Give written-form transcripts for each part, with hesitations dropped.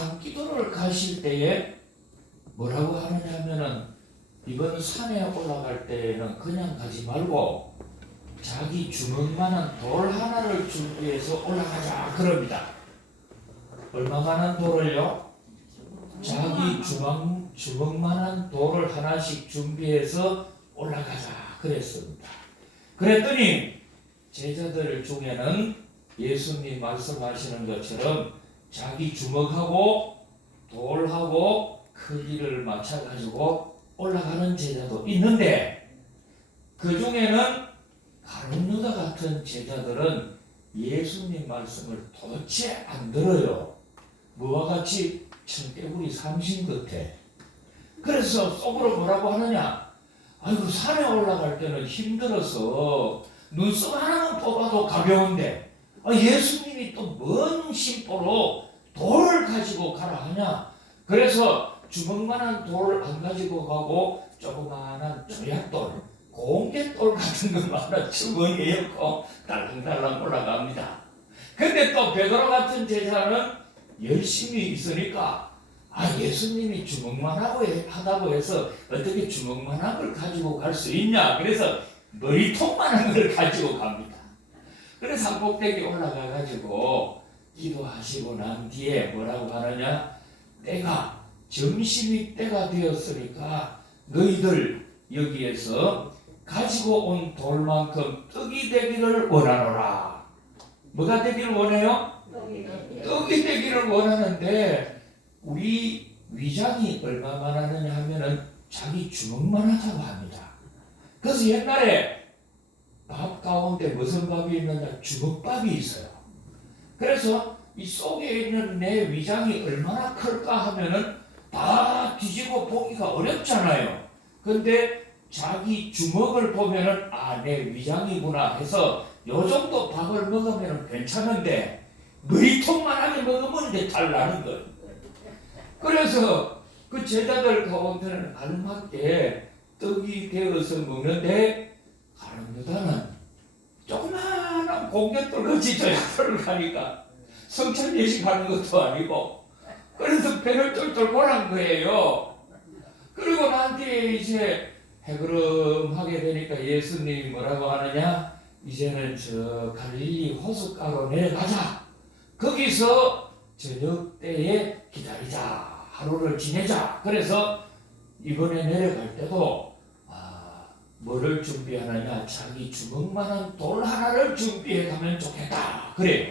산기도를 가실 때에 뭐라고 하느냐 하면은 이번 산에 올라갈 때는 그냥 가지 말고 자기 주먹만한 돌 하나를 준비해서 올라가자 그럽니다. 얼마만한 돌을요? 자기 주먹만한 돌을 하나씩 준비해서 올라가자 그랬습니다. 그랬더니 제자들 중에는 예수님 말씀하시는 것처럼 자기 주먹하고 돌하고 크기를 맞춰가지고 올라가는 제자도 있는데, 그 중에는 가룟유다 같은 제자들은 예수님 말씀을 도대체 안 들어요. 뭐와 같이 청개구리 삼신 같아. 그래서 속으로 뭐라고 하느냐? 아이고, 산에 올라갈 때는 힘들어서 눈썹 하나만 뽑아도 가벼운데 예수님이 또 뭔 심보로 돌을 가지고 가라 하냐? 그래서 주먹만한 돌을 안 가지고 가고 조그마한 조약돌, 공개돌 같은 것만 하나 주머니에 넣고 달랑달랑 올라갑니다. 근데 또 베드로 같은 제자는 열심히 있으니까 예수님이 주먹만 하다고 해서 어떻게 주먹만한 걸 가지고 갈 수 있냐? 그래서 머리통만한 걸 가지고 갑니다. 그래서 산꼭대기 올라가 가지고 기도하시고 난 뒤에 뭐라고 하느냐? 점심이 때가 되었으니까 너희들 여기에서 가지고 온 돌만큼 떡이 되기를 원하노라. 뭐가 되기를 원해요? 떡이 되기를 원하는데 우리 위장이 얼마만 하느냐 하면은 자기 주먹만 하자고 합니다. 그래서 옛날에 밥 가운데 무슨 밥이 있느냐? 주먹밥이 있어요. 그래서 이 속에 있는 내 위장이 얼마나 클까 하면은 다 뒤지고 보기가 어렵잖아요. 근데 자기 주먹을 보면은 내 위장이구나 해서 요 정도 밥을 먹으면 괜찮은데 머리통만하게 먹으면 이제 잘 나는 거예요. 그래서 그 제자들 가운데는 알맞게 떡이 되어서 먹는데 가룟유다는 조그마한 공개돌같이 조약돌을 가니까 성찬 예식하는 것도 아니고 그래서 배를 쫄쫄 고란 거예요. 그리고 나한테 이제 해그름하게 되니까 예수님이 뭐라고 하느냐? 이제는 저 갈릴리 호숫가로 내려가자. 거기서 저녁 때에 기다리자. 하루를 지내자. 그래서 이번에 내려갈 때도 뭐를 준비하느냐? 자기 주먹만한 돌 하나를 준비해 가면 좋겠다. 그래요.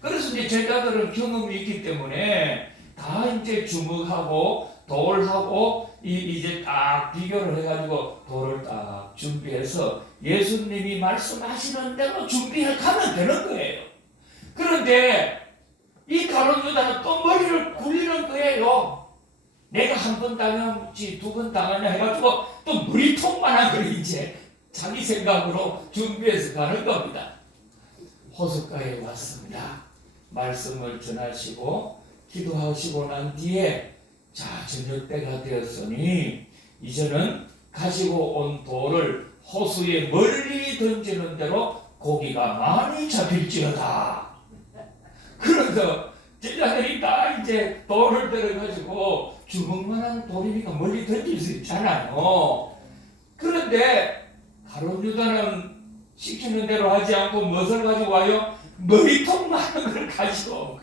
그래서 이제 제자들은 경험이 있기 때문에 다 이제 주먹하고 돌하고 이제 딱 비교를 해가지고 돌을 딱 준비해서 예수님이 말씀하시는 대로 준비해 가면 되는 거예요. 그런데 이 가룟유다는 또 머리를 굴리는 거예요. 내가 한 번 당했지 두 번 당하냐 해가지고 또 머리통만한 걸 이제 자기 생각으로 준비해서 가는 겁니다. 호숫가에 왔습니다. 말씀을 전하시고 기도하시고 난 뒤에 저녁 때가 되었으니 이제는 가지고 온 돌을 호수에 멀리 던지는 대로 고기가 많이 잡힐지어다. 그래서 제자들이 다 이제 돌을 들어가지고 주먹만한 돌이니까 멀리 던질 수 있잖아요. 그런데 가룟유다는 시키는 대로 하지 않고 무엇을 가지고 와요? 머리통만한 걸 가지고.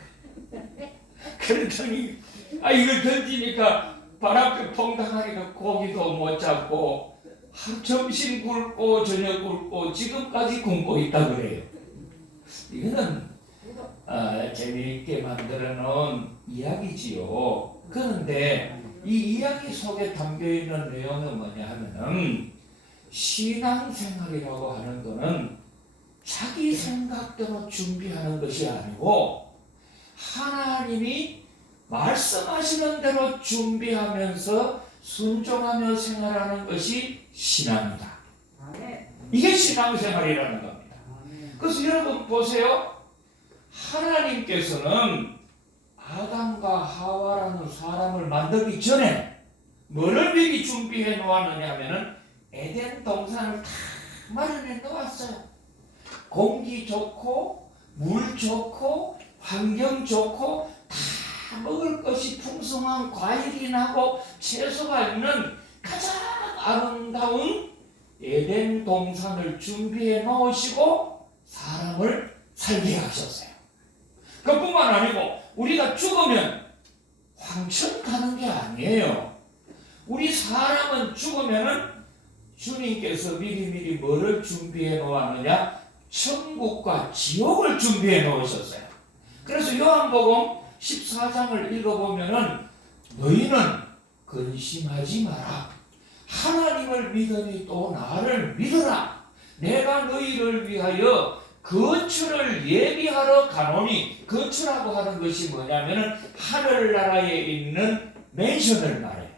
그랬더니 이걸 던지니까 바람에 퐁당하니까 고기도 못 잡고 점심 굶고 저녁 굶고 지금까지 굶고 있다 그래요. 이거는 재미있게 만들어 놓은 이야기지요. 그런데 이 이야기 속에 담겨있는 내용은 뭐냐 하면은 신앙생활이라고 하는 거는 자기 생각대로 준비하는 것이 아니고 하나님이 말씀하시는 대로 준비하면서 순종하며 생활하는 것이 신앙이다. 이게 신앙생활이라는 겁니다. 그래서 여러분 보세요. 하나님께서는 아담과 하와라는 사람을 만들기 전에 뭐를 미리 준비해 놓았느냐 하면은 에덴 동산을 다 마련해 놓았어요. 공기 좋고 물 좋고 환경 좋고 다 먹을 것이 풍성한 과일이 나고 채소가 있는 가장 아름다운 에덴 동산을 준비해 놓으시고 사람을 살게 하셨어요. 그뿐만 아니고 우리가 죽으면 황천 가는 게 아니에요. 우리 사람은 죽으면은 주님께서 미리미리 뭐를 준비해 놓았느냐? 천국과 지옥을 준비해 놓으셨어요. 그래서 요한복음 14장을 읽어보면은 너희는 근심하지 마라. 하나님을 믿으니 또 나를 믿으라. 내가 너희를 위하여 거처를 예비하러 가노니, 거처라고 하는 것이 뭐냐면은 하늘나라에 있는 맨션을 말해요.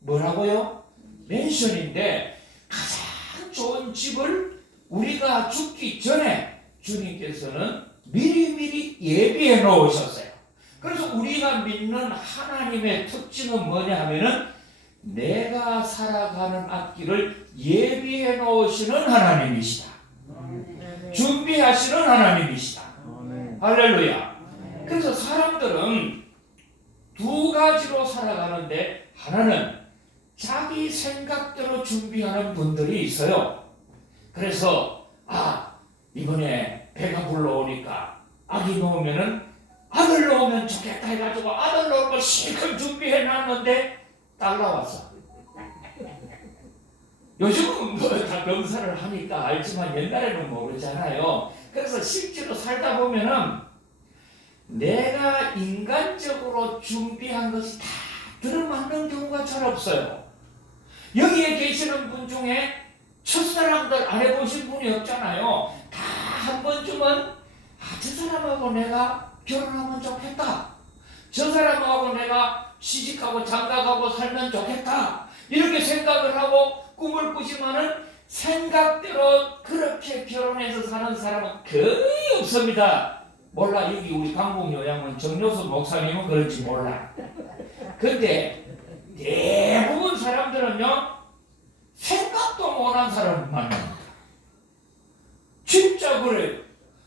뭐라고요? 맨션인데 가장 좋은 집을 우리가 죽기 전에 주님께서는 미리미리 예비해 놓으셨어요. 그래서 우리가 믿는 하나님의 특징은 뭐냐 하면은 내가 살아가는 앞길을 예비해 놓으시는 하나님이시다. 준비하시는 하나님이시다. 할렐루야. 그래서 사람들은 두 가지로 살아가는데 하나는 자기 생각대로 준비하는 분들이 있어요. 그래서 이번에 배가 불러오니까 아기 놓으면은 아들 놓으면 좋겠다 해가지고 아들 놓을 거 실컷 준비해 놨는데 딸 나왔어. 요즘은 뭐 다 명사를 하니까 알지만 옛날에는 모르잖아요. 그래서 실제로 살다 보면은 내가 인간적으로 준비한 것이 다 들어맞는 경우가 잘 없어요. 여기에 계시는 분 중에 첫사랑들 안 해보신 분이 없잖아요. 다 한 번쯤은 저 사람하고 내가 결혼하면 좋겠다. 저 사람하고 내가 시집가고 장가가고 살면 좋겠다. 이렇게 생각을 하고 꿈을 꾸지만은 생각대로 그렇게 결혼해서 사는 사람은 거의 없습니다. 몰라, 여기 우리 강북요양원 정효수 목사님은 그런지 몰라. 근데 대부분 사람들은요 생각도 못한 사람을 만납니다. 진짜 그래요.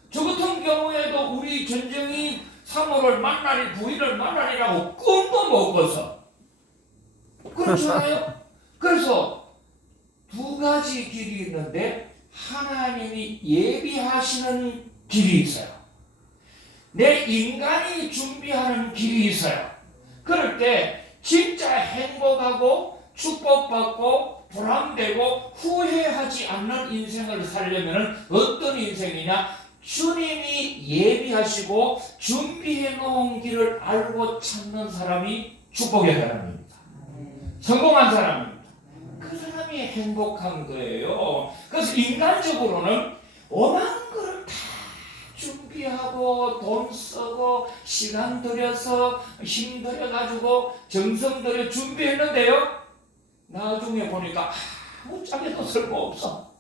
저 같은 경우에도 우리 전정이 3월을 만나리 9일을 만나리라고 꿈도 못 꿔서 그렇잖아요. 그래서 두 가지 길이 있는데 하나님이 예비하시는 길이 있어요. 내 인간이 준비하는 길이 있어요. 그럴 때 진짜 행복하고 축복받고 보람되고 후회하지 않는 인생을 살려면 어떤 인생이냐? 주님이 예비하시고 준비해 놓은 길을 알고 찾는 사람이 축복의 사람입니다. 성공한 사람입니다. 그 사람이 행복한 거예요. 그래서 인간적으로는 원하는 것을 다 준비하고 돈 쓰고 시간 들여서 힘 들여가지고 정성 들여 준비했는데요, 나중에 보니까 아무 짝에도 쓸모없어.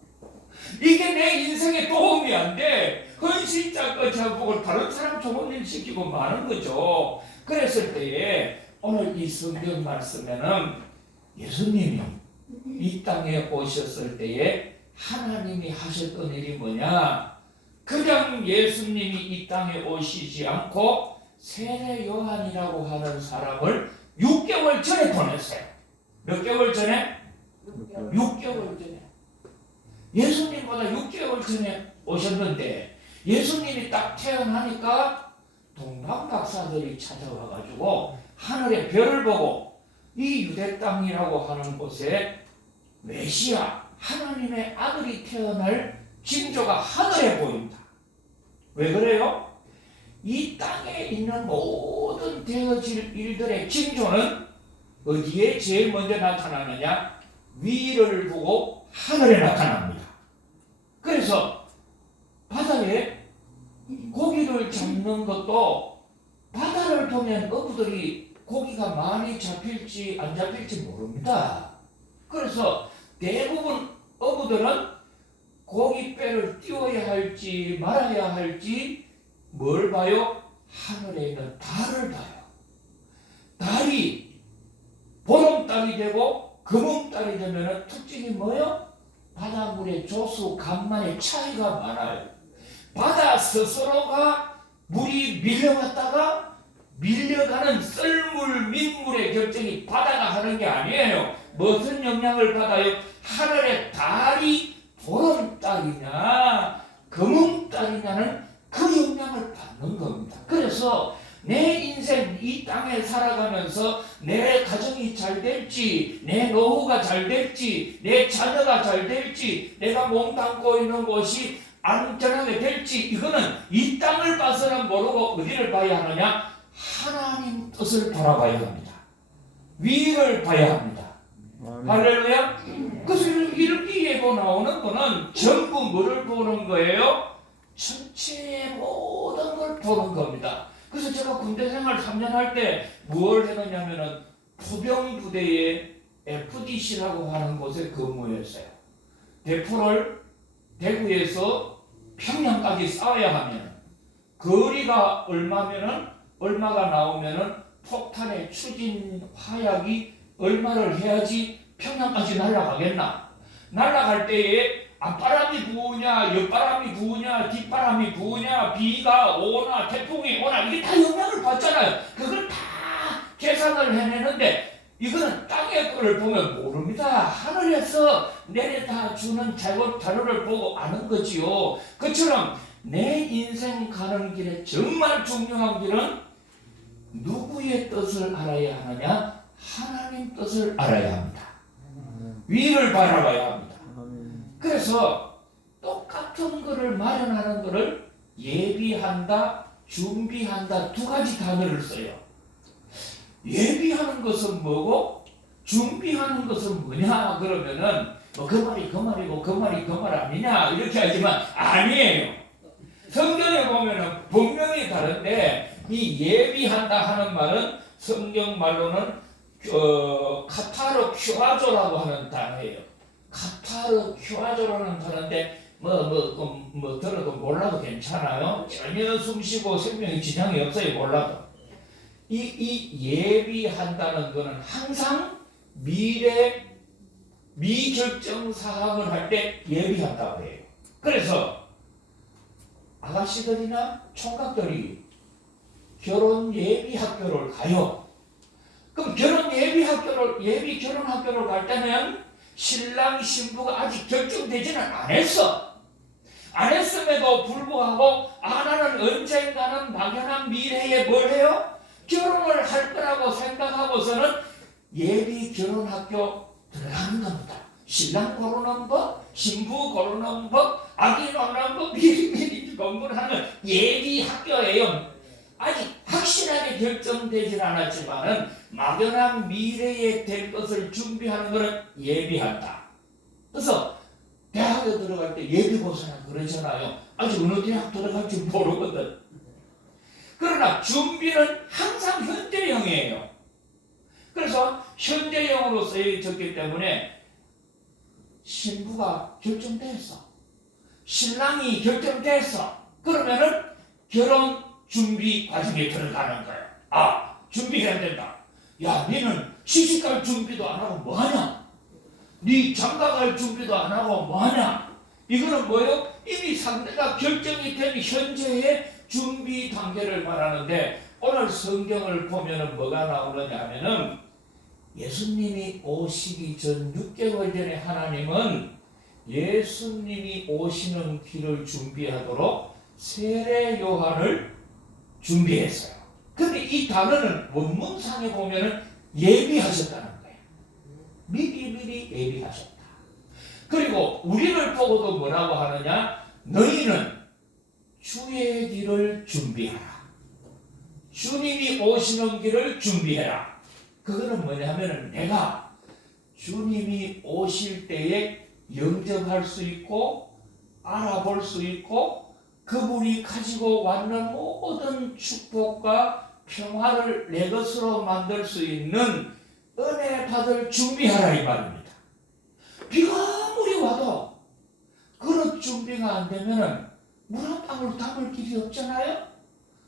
이게 내 인생에 도움이 안 돼. 헌신짝을 잡고 다른 사람 좋은 일 시키고 마는 거죠. 그랬을 때에 오늘 이 성경 말씀에는 예수님이 이 땅에 오셨을 때에 하나님이 하셨던 일이 뭐냐? 그냥 예수님이 이 땅에 오시지 않고 세례 요한이라고 하는 사람을 6개월 전에 보냈어요. 몇 개월 전에? 6개월 전에. 예수님보다 6개월 전에 오셨는데 예수님이 딱 태어나니까 동방 박사들이 찾아와가지고 하늘의 별을 보고 이 유대 땅이라고 하는 곳에 메시아 하나님의 아들이 태어날 징조가 하늘에 보인다. 왜 그래요? 이 땅에 있는 모든 되어질 일들의 징조는 어디에 제일 먼저 나타나느냐? 위를 보고 하늘에 나타납니다. 그래서 바다에 고기를 잡는 것도 바다를 보면 어부들이 고기가 많이 잡힐지 안 잡힐지 모릅니다. 그래서 대부분 어부들은 고깃배를 띄워야 할지 말아야 할지 뭘 봐요? 하늘에 있는 달을 봐요. 달이 보름달이 되고 금음달이 되면 특징이 뭐예요? 바닷물의 조수, 간만의 차이가 많아요. 바다 스스로가 물이 밀려갔다가 밀려가 인간은 썰물 민물의 결정이 바다가 하는 게 아니에요. 무슨 영향을 받아요? 하늘의 달이 보름달이냐 금음달이냐는 그 영향을 받는 겁니다. 그래서 내 인생 이 땅에 살아가면서 내 가정이 잘 될지, 내 노후가 잘 될지, 내 자녀가 잘 될지, 내가 몸담고 있는 곳이 안전하게 될지, 이거는 이 땅을 봐서는 모르고 어디를 봐야 하느냐? 하나님 뜻을 바라봐야 합니다. 위를 봐야 합니다. 할렐루야. 그래서 이렇게 예고 나오는 거는 전부 뭐를 보는 거예요? 전체의 모든 걸 보는 겁니다. 그래서 제가 군대 생활 3년 할 때 뭘 했느냐면은 포병부대의 FDC라고 하는 곳에 근무했어요. 대포를 대구에서 평양까지 쏴야 하면 거리가 얼마가 나오면은 폭탄의 추진 화약이 얼마를 해야지 평양까지 날아가겠나? 날아갈 때에 앞바람이 부으냐, 옆바람이 부으냐, 뒷바람이 부으냐, 비가 오나, 태풍이 오나, 이게 다 영향을 받잖아요. 그걸 다 계산을 해내는데, 이거는 땅의 거를 보면 모릅니다. 하늘에서 내려다 주는 자료를 보고 아는 거지요. 그처럼 내 인생 가는 길에 정말 중요한 길은 누구의 뜻을 알아야 하느냐? 하나님 뜻을 알아야 합니다. 위를 바라봐야 합니다. 그래서 똑같은 것을 마련하는 것을 예비한다, 준비한다, 두 가지 단어를 써요. 예비하는 것은 뭐고 준비하는 것은 뭐냐 그러면은 그 말이 그 말이고 그 말이 그 말 아니냐 이렇게 하지만 아니에요. 성경에 보면은 분명히 다른데 이 예비한다 하는 말은 성경 말로는 카타르 큐아조라고 하는 단어예요. 카타르 큐아조라는 단어인데 뭐 들어도 몰라도 괜찮아요. 전혀 숨쉬고 생명에 지장이 없어요. 몰라도 이 예비한다는 거는 항상 미결정 사항을 할 때 예비한다고 해요. 그래서 아가씨들이나 총각들이 결혼 예비 학교를 가요. 그럼 결혼 예비 결혼 학교를 갈 때는 신랑 신부가 아직 결정되지는 않았어. 안 했음에도 불구하고 나는 언젠가는 막연한 미래에 뭘 해요? 결혼을 할 거라고 생각하고서는 예비 결혼 학교 들어가는 겁니다. 신랑 고르는 법, 신부 고르는 법, 아기 낳는 법 미리미리 공부를 하는 예비 학교예요. 아직 확실하게 결정되질 않았지만은 막연한 미래에 될 것을 준비하는 것은 예비한다. 그래서 대학에 들어갈 때 예비고사나 그러잖아요. 아직 어느 대학 들어갈지 모르거든. 그러나 준비는 항상 현재형이에요. 그래서 현재형으로 쓰여졌기 때문에 신부가 결정됐어. 신랑이 결정됐어. 그러면은 결혼 준비 과정에 들어가는 거예요. 준비해야 된다. 야, 너는 시집갈 준비도 안 하고 뭐하냐? 네 장가갈 준비도 안 하고 뭐하냐? 이거는 뭐예요? 이미 상대가 결정이 된 현재의 준비 단계를 말하는데 오늘 성경을 보면은 뭐가 나오느냐 하면은 예수님이 오시기 전 6개월 전에 하나님은 예수님이 오시는 길을 준비하도록 세례 요한을 준비했어요. 근데 이 단어는 원문상에 보면은 예비하셨다는 거예요. 미리 예비하셨다. 그리고 우리를 보고도 뭐라고 하느냐? 너희는 주의 길을 준비하라. 주님이 오시는 길을 준비해라. 그거는 뭐냐면은 내가 주님이 오실 때에 영접할 수 있고 알아볼 수 있고 그분이 가지고 왔는 모든 축복과 평화를 내 것으로 만들 수 있는 은혜 받을 준비하라 이 말입니다. 비가 아무리 와도 그런 준비가 안 되면은 물 한 방울 담을 길이 없잖아요.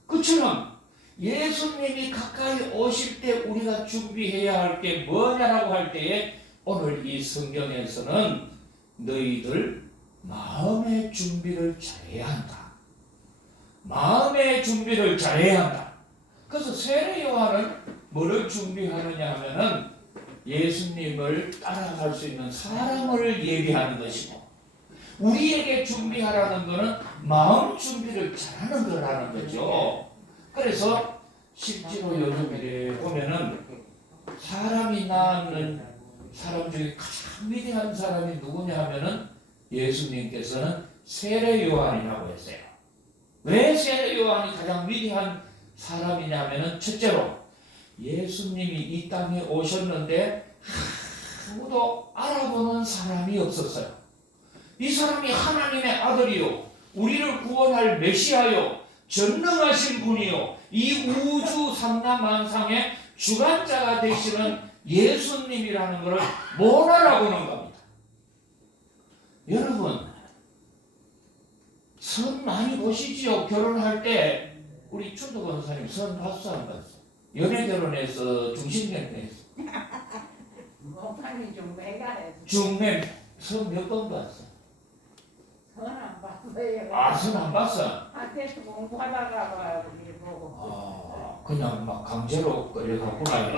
그처럼 예수님이 가까이 오실 때 우리가 준비해야 할 게 뭐냐라고 할 때에 오늘 이 성경에서는 너희들 마음의 준비를 잘해야 한다. 마음의 준비를 잘해야 한다. 그래서 세례 요한은 뭐를 준비하느냐 하면은 예수님을 따라갈 수 있는 사람을 예비하는 것이고, 우리에게 준비하라는 것은 마음 준비를 잘하는 거라는 거죠. 그래서 실제로 요즘에 보면은 사람이 낳는 사람 중에 가장 위대한 사람이 누구냐 하면은 예수님께서는 세례 요한이라고 했어요. 왜 세례 요한이 가장 위대한 사람이냐면은 첫째로 예수님이 이 땅에 오셨는데 아무도 알아보는 사람이 없었어요. 이 사람이 하나님의 아들이요, 우리를 구원할 메시아요, 전능하신 분이요, 이 우주 삼라만상의 주관자가 되시는 예수님이라는 것을 못 알아보는 겁니다. 여러분, 선 많이 보시지요? 결혼할 때 우리 춘도 권사님 선 봤어 안 봤어? 연애 결혼해서 중심견했어. 못하니 중매가 했어. 중매 선 몇 번 봤어? 선안 봤어요. 아, 선 안 봤어? 학교에서 공부하다가 우리 보고. 아, 그냥 막 강제로 끌려갔구나.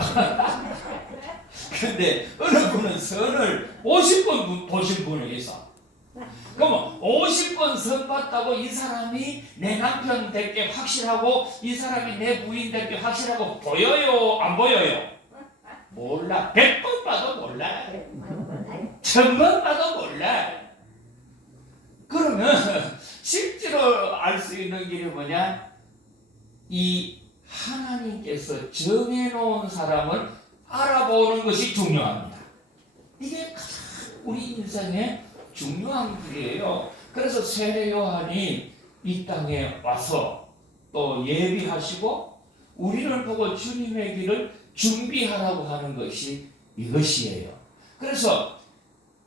근데 어느 분은 선을 50번 보신 분이 있어. 그러면 50번 선 봤다고 이 사람이 내 남편 될 게 확실하고 이 사람이 내 부인 될 게 확실하고 보여요? 안 보여요? 몰라. 100번 봐도 몰라. 1000번 봐도 몰라. 그러면 실제로 알 수 있는 길이 뭐냐? 이 하나님께서 정해놓은 사람을 알아보는 것이 중요합니다. 이게 가장 우리 인생의 중요한 길이에요. 그래서 세례 요한이 이 땅에 와서 또 예비하시고 우리를 보고 주님의 길을 준비하라고 하는 것이 이것이에요. 그래서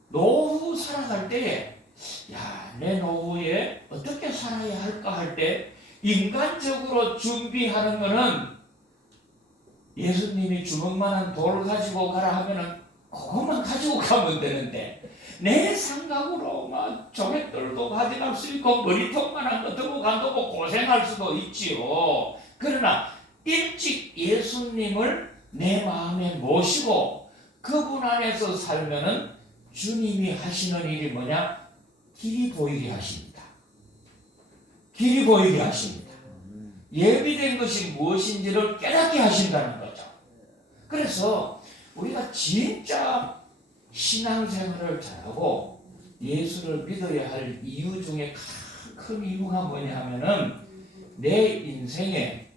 노후 살아갈 때에 내 노후에 어떻게 살아야 할까 할 때 인간적으로 준비하는 것은 예수님이 주먹만한 돌을 가지고 가라 하면은 그것만 가지고 가면 되는데, 내 생각으로 막 조개돌도 가져갈 수 있고 머리통만한 거 들고 간다고 고생할 수도 있지요. 그러나 일찍 예수님을 내 마음에 모시고 그분 안에서 살면은 주님이 하시는 일이 뭐냐? 길이 보이게 하십니다. 길이 보이게 하십니다. 예비된 것이 무엇인지를 깨닫게 하신다는 거죠. 그래서 우리가 진짜 신앙생활을 잘하고 예수를 믿어야 할 이유 중에 가장 큰 이유가 뭐냐 하면은 내 인생에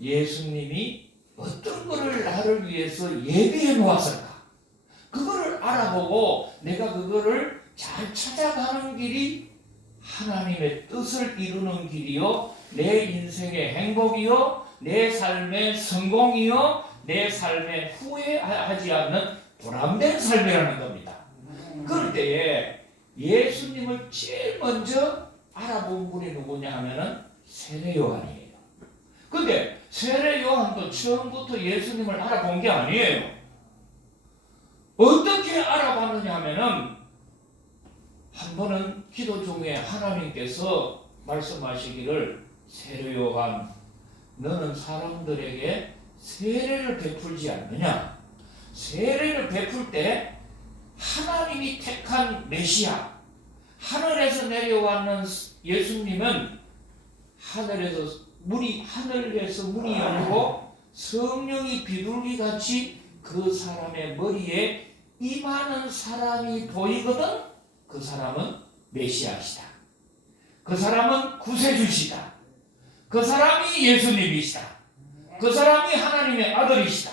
예수님이 어떤 것을 나를 위해서 예비해 놓았을까? 그거를 알아보고 내가 그거를 잘 찾아가는 길이 하나님의 뜻을 이루는 길이요, 내 인생의 행복이요, 내 삶의 성공이요, 내 삶에 후회하지 않는 보람된 삶이라는 겁니다. 그럴 때에 예수님을 제일 먼저 알아본 분이 누구냐 하면은 세례 요한이에요. 근데 세례 요한도 처음부터 예수님을 알아본 게 아니에요. 어떻게 알아봤느냐 하면은 한 번은 기도 중에 하나님께서 말씀하시기를, 세례 요한, 너는 사람들에게 세례를 베풀지 않느냐? 세례를 베풀 때 하나님이 택한 메시아, 하늘에서 내려왔는 예수님은 하늘에서 물이 열리고 성령이 비둘기같이 그 사람의 머리에 임하는 사람이 보이거든. 그 사람은 메시아시다. 그 사람은 구세주시다. 그 사람이 예수님이시다. 그 사람이 하나님의 아들이시다.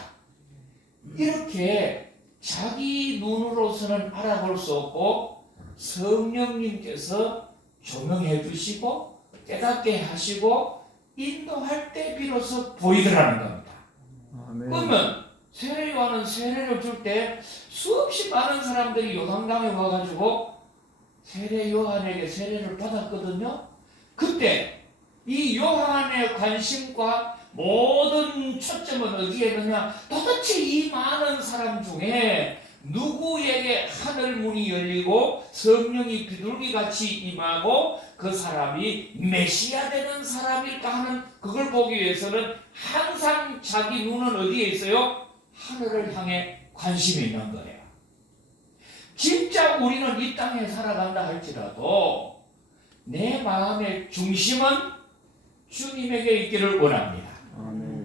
이렇게 자기 눈으로서는 알아볼 수 없고 성령님께서 조명해 주시고 깨닫게 하시고 인도할 때 비로소 보이더라는 겁니다. 그러면 세례 요한은 세례를 줄 때 수없이 많은 사람들이 요단강에 와가지고 세례 요한에게 세례를 받았거든요. 그때 이 요한의 관심과 모든 초점은 어디에 있느냐? 도대체 이 많은 사람 중에 누구에게 하늘 문이 열리고 성령이 비둘기같이 임하고 그 사람이 메시아 되는 사람일까 하는 그걸 보기 위해서는 항상 자기 눈은 어디에 있어요? 하늘을 향해 관심이 있는 거예요. 진짜 우리는 이 땅에 살아간다 할지라도 내 마음의 중심은 주님에게 있기를 원합니다.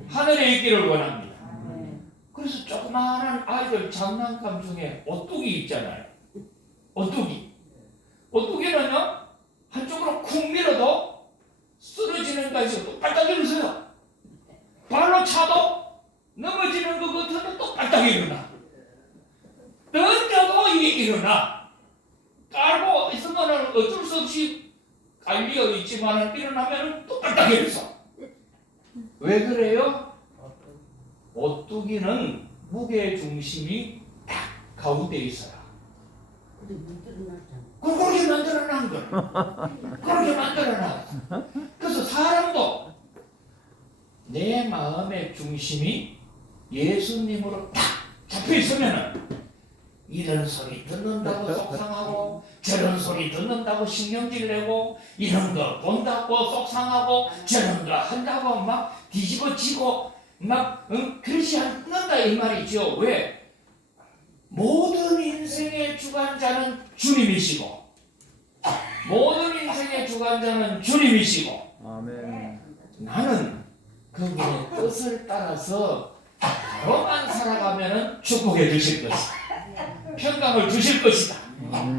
하늘에 있기를 원합니다. 그래서 조그마한 아이들 장난감 중에 오뚜기 있잖아요. 오뚜기는요 한쪽으로 쿵 밀어도 쓰러지는 것이 또 빨딱 일어서요. 발로 차도 넘어지는 것 같아도 또 빨딱 일어나. 던져도 이게 일어나. 깔고 있으면 어쩔 수 없이 깔려 있지만 일어나면 또 빨딱 일어서. 왜 그래요? 오뚜기는 무게 중심이 딱 가운데 있어요. 그렇게 만들어놓은 거예요. 그렇게 만들어놔. 그래서 사람도 내 마음의 중심이 예수님으로 딱 잡혀 있으면은 이런 소리 듣는다고 속상하고 저런 소리 듣는다고 신경질 내고 이런 거 본다고 속상하고 저런 거 한다고 막 뒤집어지고 막 그러지 않는다 이 말이죠. 왜? 모든 인생의 주관자는 주님이시고 모든 인생의 주관자는 주님이시고 아멘. 나는 그분의 뜻을 따라서 바로만 살아가면 축복해 주실 것이다. 평강을 주실 것이다.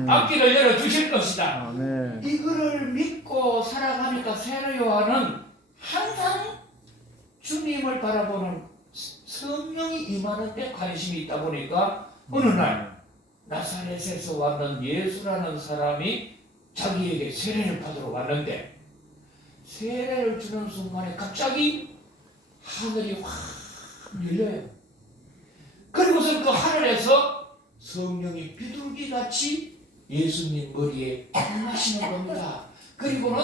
앞길을 열어 주실 것이다. 아멘. 이거를 믿고 살아가니까 세례 요한은 항상 주님을 바라보는 성령이 임하는 데 관심이 있다 보니까 어느 날 나사렛에서 왔는 예수라는 사람이 자기에게 세례를 받으러 왔는데 세례를 주는 순간에 갑자기 하늘이 확 열려요. 그리고서 그 하늘에서 성령이 비둘기같이 예수님 머리에 임하시는 겁니다. 그리고는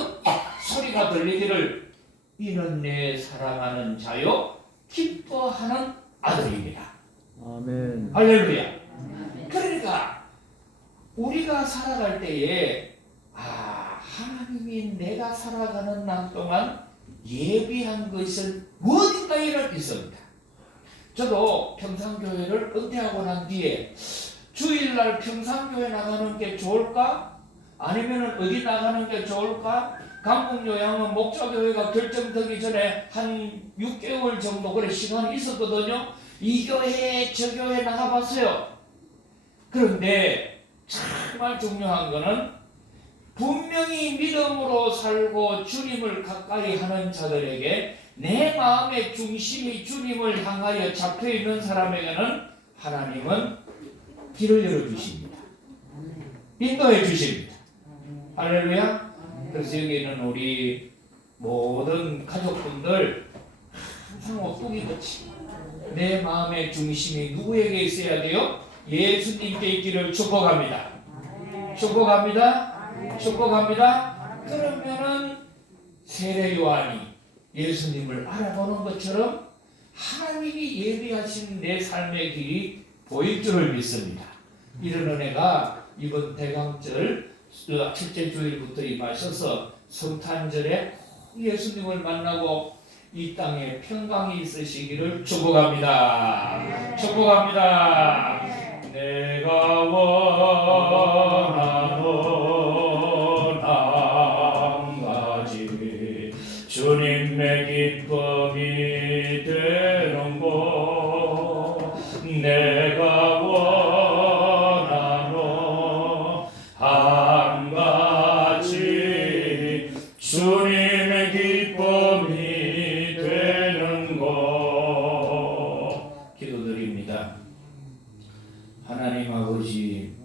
소리가 들리기를 이는 내 사랑하는 자요 기뻐하는 아들입니다. 아멘. 할렐루야. 그러니까 우리가 살아갈 때에 하나님이 내가 살아가는 날 동안 예비한 것은 무엇인가에는 있습니다. 저도 평산교회를 은퇴하고 난 뒤에 주일날 평산교회 나가는 게 좋을까? 아니면 어디 나가는 게 좋을까? 강북요양은 목자교회가 결정되기 전에 한 6개월 정도 그래 시간이 있었거든요. 이 교회 저 교회 나가봤어요. 그런데 정말 중요한 거는 분명히 믿음으로 살고 주님을 가까이 하는 자들에게 내 마음의 중심이 주님을 향하여 잡혀있는 사람에게는 하나님은 길을 열어주십니다. 인도해 주십니다. 할렐루야. 그래서 여기는 우리 모든 가족분들 항상 오뚜기같이 내 마음의 중심이 누구에게 있어야 돼요? 예수님께 있기를 축복합니다. 축복합니다. 축복합니다. 그러면은 세례 요한이 예수님을 알아보는 것처럼 하나님이 예비하신 내 삶의 길이 보일 줄을 믿습니다. 이런 은혜가 이번 대강절 첫째 주일부터 임하셔서 성탄절에 예수님을 만나고 이 땅에 평강이 있으시기를 축복합니다. 축복합니다. 내가 원하는 한 가지 주님의 기쁨이 되는 곳 내가 원하는 한 가지 주님의 기쁨이 되는 것 기도드립니다. 하나님 아버지,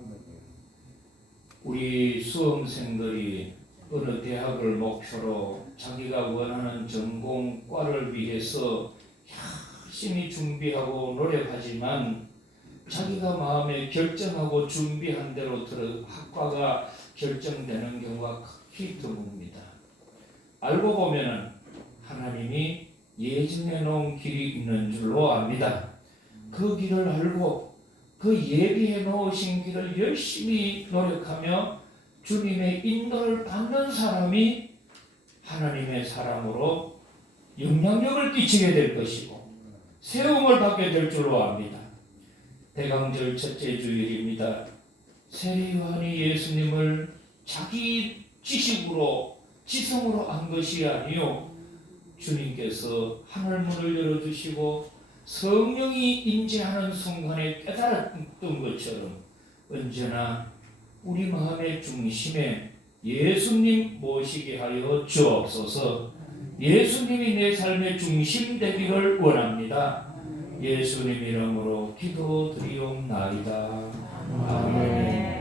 우리 수험생들이 어느 대학을 목표로 자기가 원하는 전공과를 위해서 열심히 준비하고 노력하지만 자기가 마음에 결정하고 준비한 대로 학과가 결정되는 경우가 극히 드뭅니다. 알고 보면은 하나님이 예정해 놓은 길이 있는 줄로 압니다. 그 길을 알고 그 예비해 놓으신 길을 열심히 노력하며 주님의 인도를 받는 사람이 하나님의 사람으로 영향력을 끼치게 될 것이고 세움을 받게 될 줄로 압니다. 대강절 첫째 주일입니다. 세례 요한이 예수님을 자기 지식으로 지성으로 안 것이 아니요 주님께서 하늘문을 열어주시고 성령이 임재하는 순간에 깨달았던 것처럼 언제나 우리 마음의 중심에 예수님 모시게 하여 주옵소서. 예수님이 내 삶의 중심 되기를 원합니다. 예수님 이름으로 기도드리옵나이다. 아멘.